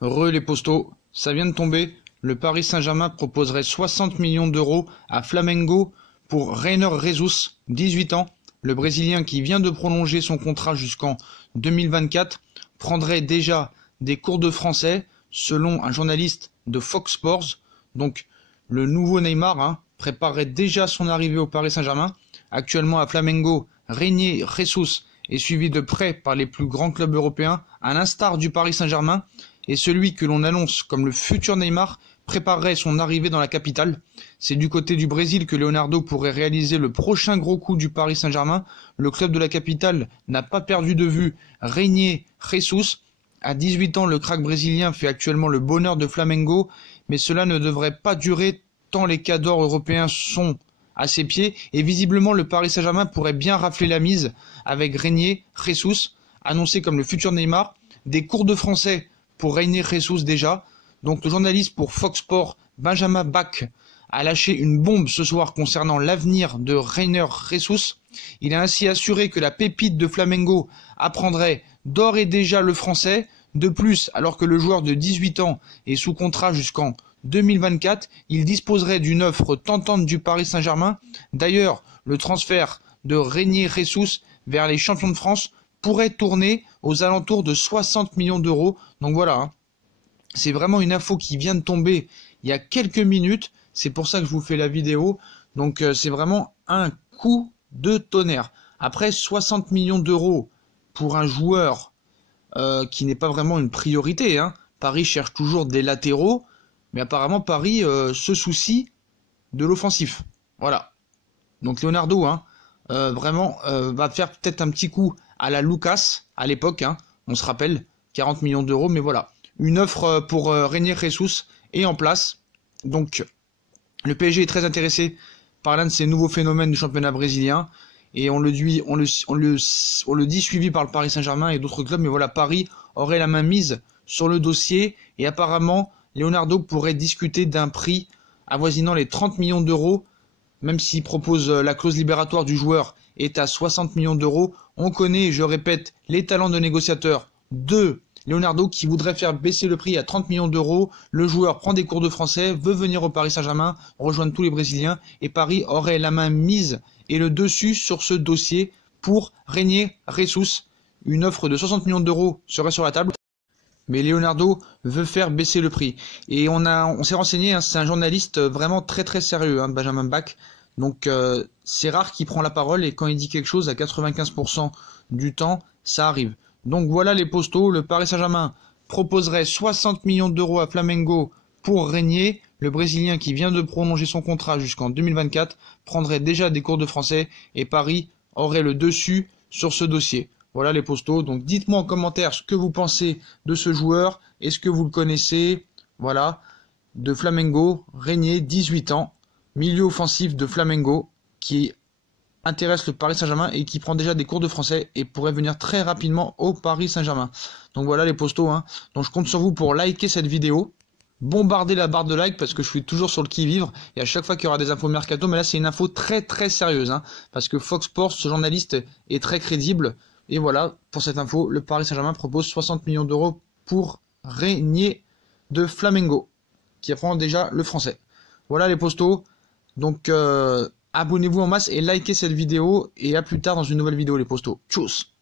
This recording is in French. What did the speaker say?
Les postos, ça vient de tomber. Le Paris Saint-Germain proposerait 60 millions d'euros à Flamengo pour Reiner Jesus, 18 ans. Le Brésilien qui vient de prolonger son contrat jusqu'en 2024 prendrait déjà des cours de français selon un journaliste de Fox Sports. Donc le nouveau Neymar préparerait déjà son arrivée au Paris Saint-Germain. Actuellement à Flamengo, Reinier Jesus est suivi de près par les plus grands clubs européens, à l'instar du Paris Saint-Germain, et celui que l'on annonce comme le futur Neymar préparerait son arrivée dans la capitale. C'est du côté du Brésil que Leonardo pourrait réaliser le prochain gros coup du Paris Saint-Germain. Le club de la capitale n'a pas perdu de vue Reinier Jesus. À 18 ans, le crack brésilien fait actuellement le bonheur de Flamengo, mais cela ne devrait pas durer tant les cadors européens sont à ses pieds, et visiblement le Paris Saint-Germain pourrait bien rafler la mise avec Reinier Jesus, annoncé comme le futur Neymar. Des cours de français pour Reinier Jesus déjà. Donc le journaliste pour Fox Sports, Benjamin Bach, a lâché une bombe ce soir concernant l'avenir de Reinier Jesus. Il a ainsi assuré que la pépite de Flamengo apprendrait d'ores et déjà le français. De plus, alors que le joueur de 18 ans est sous contrat jusqu'en 2024, il disposerait d'une offre tentante du Paris Saint-Germain. D'ailleurs, le transfert de Reinier Jesus vers les champions de France pourrait tourner aux alentours de 60 millions d'euros. Donc voilà, c'est vraiment une info qui vient de tomber il y a quelques minutes. C'est pour ça que je vous fais la vidéo. Donc c'est vraiment un coup de tonnerre. Après 60 millions d'euros pour un joueur qui n'est pas vraiment une priorité. Paris cherche toujours des latéraux. Mais apparemment, Paris se soucie de l'offensif. Voilà. Donc Leonardo, vraiment, va faire peut-être un petit coup à la Lucas, à l'époque. On se rappelle, 40 millions d'euros. Mais voilà. Une offre pour Reinier Jesus est en place. Donc, le PSG est très intéressé par l'un de ces nouveaux phénomènes du championnat brésilien. Et on le dit suivi par le Paris Saint-Germain et d'autres clubs. Mais voilà, Paris aurait la main mise sur le dossier. Et apparemment, Leonardo pourrait discuter d'un prix avoisinant les 30 millions d'euros, même s'il propose la clause libératoire du joueur est à 60 millions d'euros. On connaît, je répète, les talents de négociateur de Leonardo qui voudrait faire baisser le prix à 30 millions d'euros. Le joueur prend des cours de français, veut venir au Paris Saint-Germain, rejoindre tous les Brésiliens, et Paris aurait la main mise et le dessus sur ce dossier pour Reinier Jesus. Une offre de 60 millions d'euros serait sur la table. Mais Leonardo veut faire baisser le prix. Et on s'est renseigné, c'est un journaliste vraiment très très sérieux, Benjamin Bach. Donc c'est rare qu'il prend la parole et quand il dit quelque chose, à 95% du temps, ça arrive. Donc voilà les postos, le Paris Saint-Germain proposerait 60 millions d'euros à Flamengo pour Reinier. Le Brésilien qui vient de prolonger son contrat jusqu'en 2024 prendrait déjà des cours de français et Paris aurait le dessus sur ce dossier. Voilà les postos, donc dites-moi en commentaire ce que vous pensez de ce joueur, est-ce que vous le connaissez, voilà, de Flamengo, Reinier, 18 ans, milieu offensif de Flamengo, qui intéresse le Paris Saint-Germain et qui prend déjà des cours de français et pourrait venir très rapidement au Paris Saint-Germain. Donc voilà les postos, donc je compte sur vous pour liker cette vidéo, bombarder la barre de like parce que je suis toujours sur le qui-vivre et à chaque fois qu'il y aura des infos mercato, mais là c'est une info très très sérieuse, parce que Fox Sports, ce journaliste est très crédible. Et voilà, pour cette info, le Paris Saint-Germain propose 60 millions d'euros pour Reinier de Flamengo, qui apprend déjà le français. Voilà les postos, donc abonnez-vous en masse et likez cette vidéo, et à plus tard dans une nouvelle vidéo les postos. Tchuss.